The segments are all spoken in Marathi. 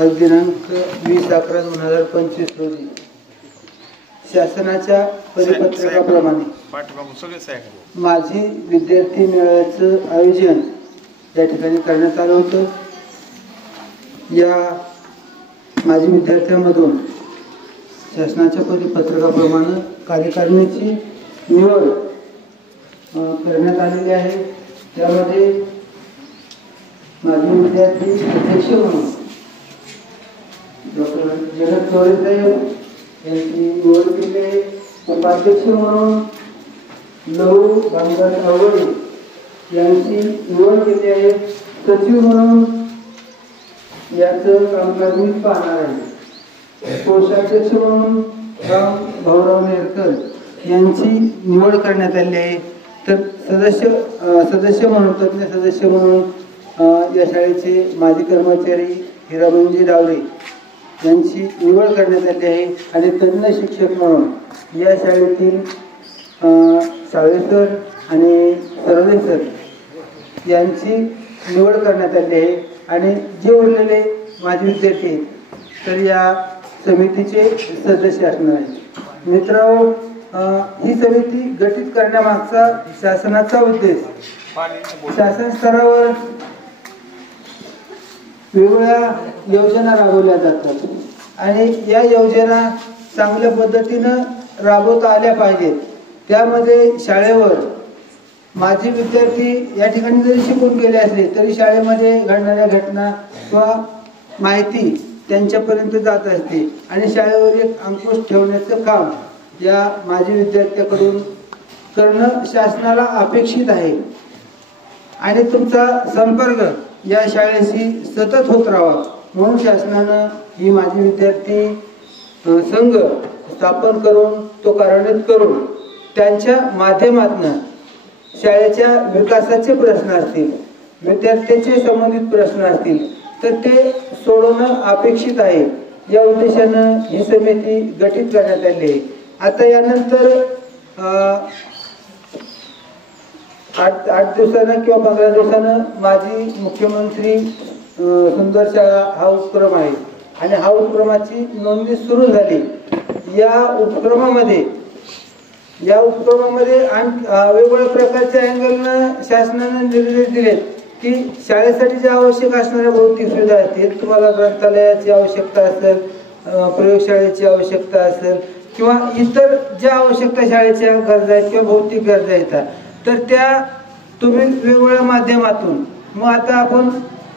आज दिनांक 20/11/2025 रोजी शासनाच्या परिपत्रकाप्रमाणे माझी विद्यार्थी मेळाव्याचं आयोजन या ठिकाणी करण्यात आलं होतं। या माझी विद्यार्थ्यांमधून शासनाच्या परिपत्रकाप्रमाणे कार्यकारिणीची निवड करण्यात आलेली आहे। त्यामध्ये माझे विद्यार्थी अध्यक्ष म्हणून डॉक्टर जगत चौरे साहेब यांची निवड केली आहे। उपाध्यक्ष म्हणून लहू भांगर आवळे यांची निवड केली आहे। सचिव म्हणून याचं कामकाज मी पाहणार आहे। कोषाध्यक्ष म्हणून राम भाऊराव नेरकर यांची निवड करण्यात आली आहे। तर सदस्य म्हणून तज्ञ सदस्य म्हणून या शाळेचे माजी कर्मचारी हिरामनजी डावरे यांची निवड करण्यात आली आहे। आणि तज्ञ शिक्षक म्हणून या शाळेतील साळवेसर आणि सरळे सर यांची निवड करण्यात आली आहे। आणि जे उरलेले माझे विद्यार्थी तर या समितीचे सदस्य असणार आहेत। मित्रांनो, ही समिती गठीत करण्यामागचा शासनाचा उद्देश शासन स्तरावर वेगवेगळ्या योजना राबवल्या जातात आणि या योजना चांगल्या पद्धतीनं राबवता आल्या पाहिजेत। त्यामध्ये शाळेवर माझे विद्यार्थी या ठिकाणी जरी शिकून गेले असले तरी शाळेमध्ये घडणाऱ्या घटना किंवा माहिती त्यांच्यापर्यंत जात असते आणि शाळेवर एक अंकुश ठेवण्याचं काम या माझे विद्यार्थ्यांकडून करणं शासनाला अपेक्षित आहे। आणि तुमचा संपर्क या शाळेशी सतत होत राहावा म्हणून शासनानं ही माझी विद्यार्थी संघ स्थापन करून तो कार्यान्वित करून त्यांच्या माध्यमातून शाळेच्या विकासाचे प्रश्न असतील, विद्यार्थ्यांचे संबंधित प्रश्न असतील तर ते सोडवणं अपेक्षित आहे। या उद्देशानं ही समिती गठीत करण्यात आली आहे। आता यानंतर 8 दिवसानं किंवा 15 दिवसानं माझी मुख्यमंत्री सुंदर शाळा हा उपक्रम आहे आणि हा उपक्रमाची नोंदणी सुरू झाली। या उपक्रमामध्ये वेगवेगळ्या प्रकारच्या अँगलनं शासनाने निर्देश दिलेत की शाळेसाठी ज्या आवश्यक असणाऱ्या भौतिक सुविधा असतील, तुम्हाला ग्रंथालयाची आवश्यकता असेल, प्रयोगशाळेची आवश्यकता असेल किंवा इतर ज्या आवश्यकता शाळेच्या गरजा आहेत किंवा भौतिक गरजा येतात तर त्या तुम्ही वेगवेगळ्या माध्यमातून मग आता आपण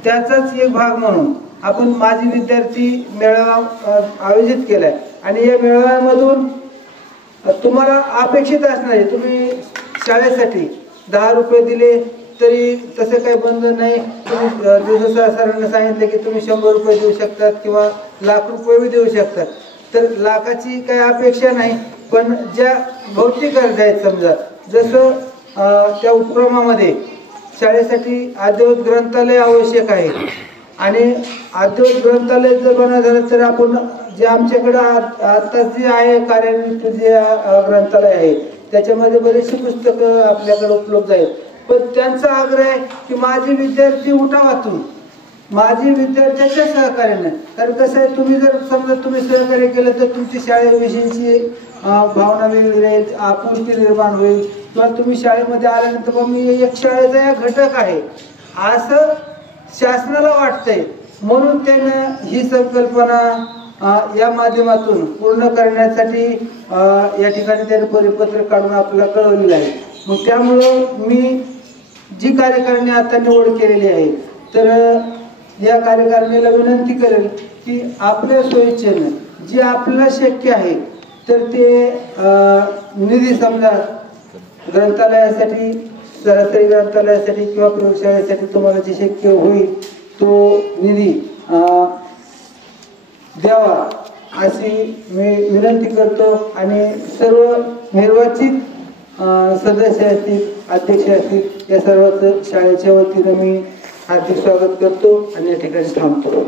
त्याचाच एक भाग म्हणून आपण माझी विद्यार्थी मेळावा आयोजित केलाय आणि या मेळाव्यामधून तुम्हाला अपेक्षित असणारे तुम्ही शाळेसाठी 10 रुपये दिले तरी तसे काही बंधन नाही। तुम्ही सरांना सांगितले की तुम्ही 100 रुपये देऊ शकतात किंवा लाख रुपये भी देऊ शकतात तर लाखाची काही अपेक्षा नाही। पण ज्या भौतिक गरजा आहेत समजा जसं त्या उपक्रमामध्ये शाळेसाठी अद्ययावत ग्रंथालय आवश्यक आहे आणि अद्ययावत ग्रंथालय जर बनायचं झालं तर आपण जे आमच्याकडे आता जे आहे कार्यान्वित जे ग्रंथालय आहे त्याच्यामध्ये बरेचशी पुस्तकं आपल्याकडे उपलब्ध आहेत। पण त्यांचा आग्रह आहे की माझे विद्यार्थी उठावातून माझी विद्यार्थ्यांच्या सहकार्याने, कारण कसं आहे तुम्ही जर समजा तुम्ही सहकार्य केलं तर तुमची शाळेविषयीची भावना वेगळी आहे, आपुलकी निर्माण होईल किंवा तुम्ही शाळेमध्ये आल्यानंतर मग मी एक शाळेचा एक घटक आहे असं शासनाला वाटतंय। म्हणून त्यानं ही संकल्पना या माध्यमातून पूर्ण करण्यासाठी या ठिकाणी त्याने परिपत्रक काढून आपल्याला कळवलेलं आहे। मग त्यामुळं मी जी कार्यकारिणी आता निवड केलेली आहे तर या कार्यकारिणीला विनंती करेल की आपल्या सोयीचेनं जे आपल्याला शक्य आहे तर ते निधी समजा ग्रंथालयासाठी, सरासरी ग्रंथालयासाठी किंवा प्रयोगशाळेसाठी तुम्हाला जे शक्य होईल तो निधी द्यावा अशी मी विनंती करतो। आणि सर्व निर्वाचित सदस्य असतील, अध्यक्ष असतील या सर्वांचं शाळेच्या वतीनं मी हार्दिक स्वागत करतो आणि या ठिकाणी थांबतो।